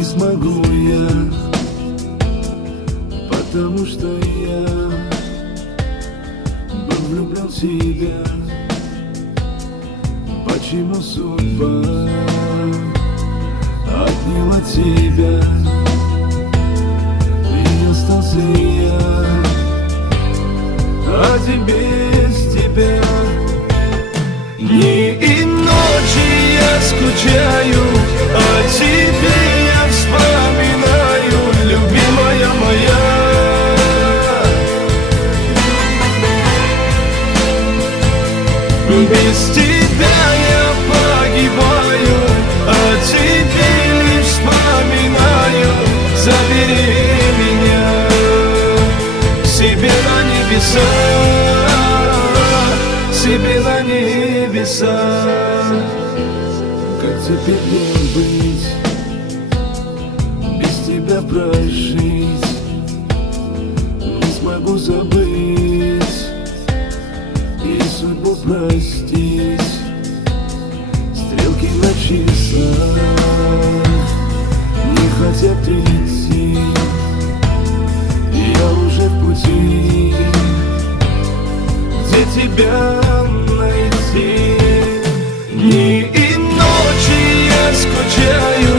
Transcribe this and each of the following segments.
не смогу я, потому что я был влюблен в себя. Почему судьба отняла тебя, и остался я один без тебя. Дни и ночи я скучаю, а тебе я вспоминаю, любимая моя. Без тебя я погибаю, а тебе лишь вспоминаю. Забери меня к себе на небеса, себе на небеса. Как теперь мне быть, без тебя прожить? Не смогу забыть и судьбу простить. Стрелки на часах не хотят идти, я уже в пути, где тебя найти. Дни и ночи я скучаю,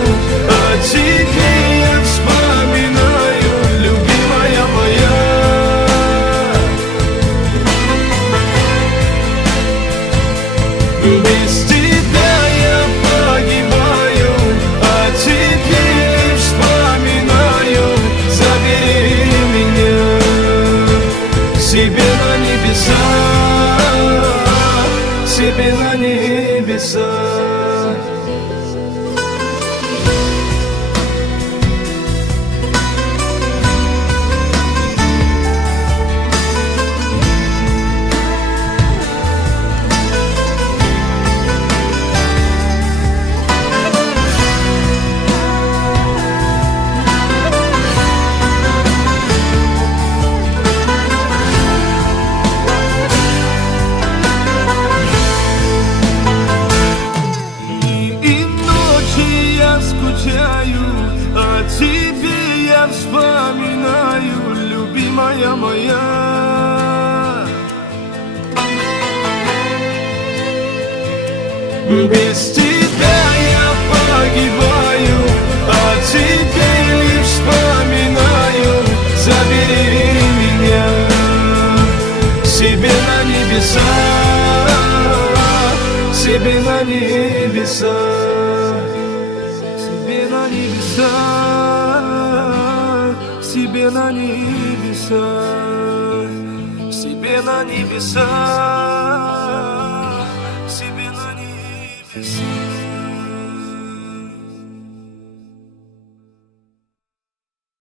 а тебе я вспоминаю, любимая моя. Без тебя я погибаю, а тебе лишь вспоминаю. Забери меня к себе на небеса, себе на небеса. А тебе я вспоминаю, любимая моя. Без тебя я погибаю, а тебе лишь вспоминаю. Забери меня к себе на небеса, себе на небеса. Себе на небеса, себе на небеса.